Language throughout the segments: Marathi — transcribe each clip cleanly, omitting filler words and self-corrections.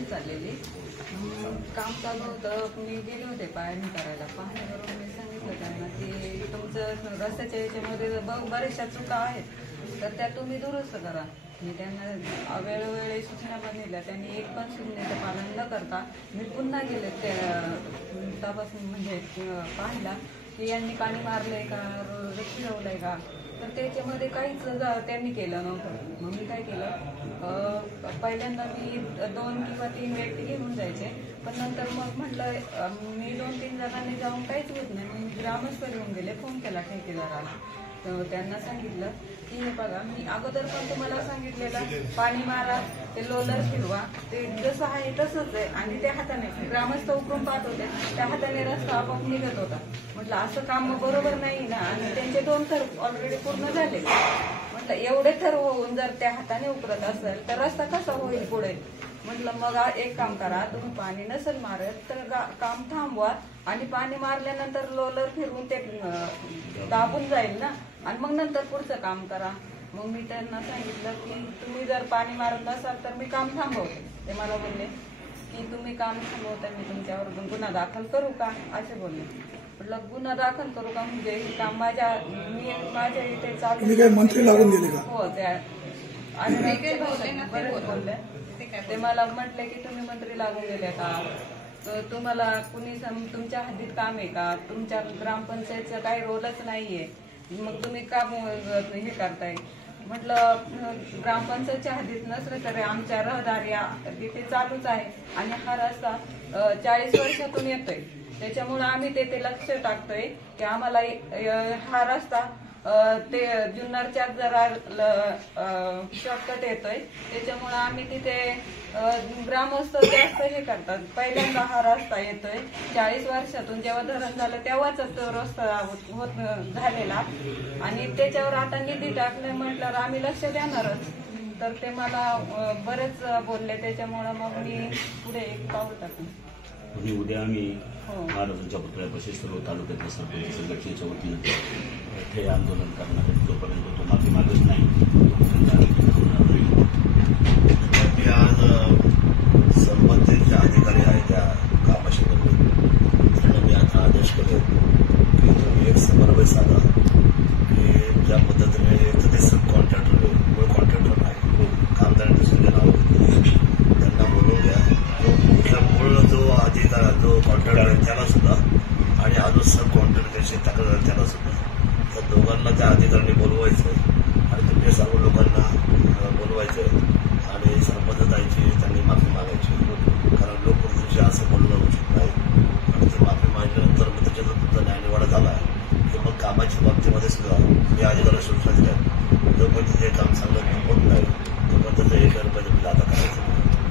अशी चाललेली. काम चालू होतं, मी गेले होते पाहणी करायला. पाहणी करून मी सांगितलं त्यांना की तुमचं रस्त्याच्या याच्यामध्ये बऱ्याचशा चुका आहेत, तर त्या तुम्ही दुरुस्त करा. मी त्यांना वेळोवेळी सूचना पण दिल्या. त्यांनी एक पण सूचनेचं पालन न करता मी पुन्हा गेले त्या तपासून म्हणजे पाहिला की यांनी पाणी मारलंय का, फिरवलंय का, तर त्याच्यामध्ये काहीच त्यांनी केलं नव्हतं. मग मी काय केलं, पहिल्यांदा मी 2 किंवा 3 व्यक्ती घेऊन जायचे, पण नंतर मग म्हटलं मी 2-3 जणांनी जाऊन काहीच होत नाही. मग ग्रामस्थ येऊन गेले, फोन केला ठेकेदाराला. तर त्यांना सांगितलं की हे बघा, मी अगोदर पण तुम्हाला सांगितलेलं पाणी मारा, ते लोलर फिरवा, ते जसं आहे तसंच आहे. आणि त्या हाताने ग्रामस्थ उकरून पाहत होते, त्या हाताने रस्ता आपोआप निघत होता. म्हटलं असं काम बरोबर नाही ना. आणि त्यांचे 2 थर ऑलरेडी पूर्ण झाले. म्हटलं एवढे थर होऊन जर त्या हाताने उकरत असेल तर रस्ता कसा होईल पुढे. म्हटलं मग एक काम करा, तुम्ही पाणी नसेल मारत तर काम थांबवा आणि पाणी मारल्यानंतर लोलर फिरवून ते दाबून जाईल ना, आणि मग नंतर पुढचं काम करा. मग मी त्यांना सांगितलं की तुम्ही जर पाणी मारत नसाल तर मी काम थांबवते. ते मला बोलले की तुम्ही काम थांबवता, मी तुमच्यावर गुन्हा दाखल करू का, असे बोलले. म्हटलं गुन्हा दाखल करू का, म्हणजे हे काम माझ्या इथे चालू. मंत्री लागून गेले का? हो, त्या आणि बरेच बोलले. ते मला म्हटले की तुम्ही मंत्री लागून गेले का, तर तुम्हाला कुणी तुमच्या हद्दीत काम आहे का, तुमच्या ग्रामपंचायतचा काही रोलच नाहीये, मग तुम्ही का हे करताय. म्हटलं ग्रामपंचायतच्या हद्दीत नसले तरी आमच्या रहदारी तिथे चालूच आहे आणि हा रस्ता 40 वर्षातून येतोय. त्याच्यामुळे आम्ही ते लक्ष टाकतोय की आम्हाला हा रस्ता ते जुन्नरच्या जरा शॉर्टकट येतोय. त्याच्यामुळे आम्ही तिथे ग्रामस्थ जास्त हे करतात. पहिल्यांदा हा रस्ता येतोय 40 वर्षातून, जेव्हा धरण झालं तेव्हाच तो रस्ता होत झालेला, आणि त्याच्यावर आता निधी टाकले म्हटल्यावर आम्ही लक्ष देणारच. तर ते मला बरेच बोलले. त्याच्यामुळे मग मी पुढे एक पाऊल टाकले. उद्या आम्ही महाराजांच्या पुतळ्यापाशी सर्व तालुक्यातल्या सरपंच संघटनेच्या वतीनं हे आंदोलन करणार आहे. जोपर्यंत तो माफी मागत नाही मी आज संबंधित जे अधिकारी आहेत त्या कामाशी बोलले, त्यांना मी आता आदेश केले की तुम्ही एक समन्वय साधा की ज्या पद्धतीने ते सब कॉन्ट्रॅक्टर मूळ कॉन्ट्रॅक्टर नाही, कामगार दुसऱ्या नाव त्यांना बोलवून द्या. कुठला मूळ जो अधिकार जो कॉन्ट्रॅक्टर आहे त्याला सुद्धा, आणि हा जो सब कॉन्ट्रॅक्टरची तक्रार त्याला सुद्धा, त्या दोघांना त्या अधिकाऱ्यांनी बोलवायचं आणि तुमच्या सर्व लोकांना बोलवायचं आणि सरपंचाची त्यांनी माफी मागायची. कारण लोकप्रतिनिधी असं बोलणं उचित नाही. आणि ते माफी मागल्यानंतर मग त्याच्यात तुमचा न्यायनिवाडा झाला की मग कामाच्या बाबतीमध्ये सुद्धा मी अधिकाऱ्याला सूचना दिल्या, जोपर्यंत हे काम चांगलं होत नाही तोपर्यंत त्याचं 1 रुपयाचं बिल अदा करायचं.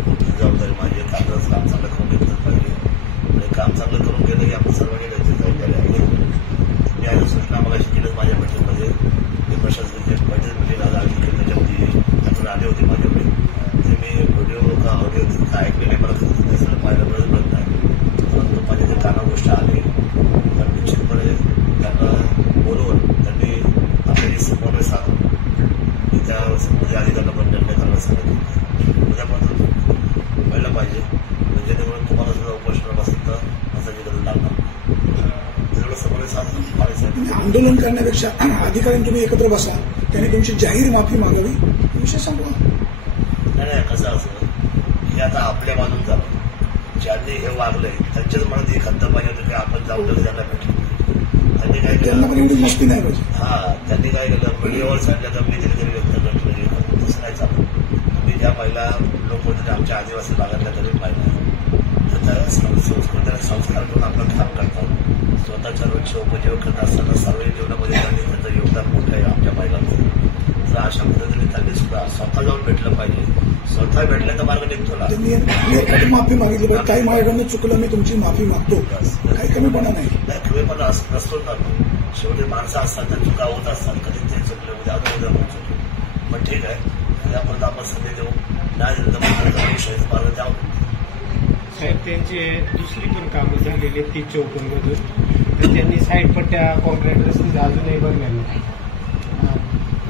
ही जबाबदारी माझी. कागदाचं काम चांगलं करून घेतलं पाहिजे, आणि काम चांगलं करून गेलं की आपण सर्वांनी त्याची जबाबदारी आहे. मी आज सूचना मगाशी केलं माझ्या बैठकीमध्ये. मी प्रशासनाची बैठक मिटिंग आज आली, त्याच्यामध्ये तक्रार आली होती माझ्याकडे. ते मी व्हिडिओ का ऑडिओ का ऐकलेले मला सगळं पाहायला मिळत नाही, परंतु माझ्या जे काना गोष्ट आली तर निश्चितपणे त्यांना बोलवून त्यांनी आपले समन्वय साधून त्या संबंधित अधिकाऱ्यांना पण निर्णय करायला सांगितलं. उद्यापर्यंत व्हायला पाहिजे, जेणेकरून तुम्हाला सुद्धा उपोषणाला सुद्धा माझ्याची गरज लागणार. त्याच्यामुळे समन्वय साधून आंदोलन करण्यापेक्षा अधिकाऱ्यांनी तुम्ही एकत्र बसा, त्याने तुमची जाहीर माफी मागावी, विषय सांगू. नाही, कसं असं हे आता आपल्या बाजून झालं. ज्यांनी हे वागलंय त्यांच्याच मनात एक खंत पाहिजे होती की आपण जाऊन त्यांना भेटलं. त्यांनी काय केलं, मस्ती नाही पाहिजे. त्यांनी काय केलं, व्हिडिओवर सांगितलं तर मी तरी व्यक्त करतो, तसं नाही चालत. मी ज्या पहिला लोक होते आमच्या आदिवासी भागातल्या तरी पाहिलं तर त्या संस्कृतीला संस्कार करून आपलं काम करतात. स्वतःच्या रोजचे उपजीवन करत असताना सार्वजनिक जीवनामध्ये त्यांनी त्यांचं योगदान मोठं आहे आमच्या महिलांचं. तर अशा पद्धतीने त्यांनी सुद्धा स्वतः जाऊन भेटलं पाहिजे. स्वतः भेटलं तर मार्ग निघतो ना. माफी मागितली पाहिजे. काही माझ्याकडनं चुकलं, मी तुमची माफी मागतो, काही कमीपणा नाही. कमीपणा नसतोच ना. शेवटी माणसं असतात, त्या चुका होत असतात. कधी ते चुकले, उद्या पण चुकले. पण ठीक आहे, यापर्यंत आपण संधी देऊ. नाही दिलं तर मार्ग द्यावं. साहेब, त्यांचे दुसरी पण कामं झालेली 30 चौकोनमधून, तर त्यांनी साईड पट्ट्या कॉन्क्रीट रस्ते अजूनही बनलेले नाही.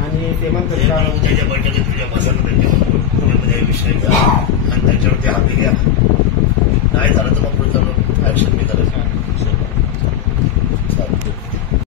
आणि ते म्हणतात उद्याच्या बैठकीत तुझ्या बसायला त्यांच्यामध्ये विषय घ्या आणि त्याच्या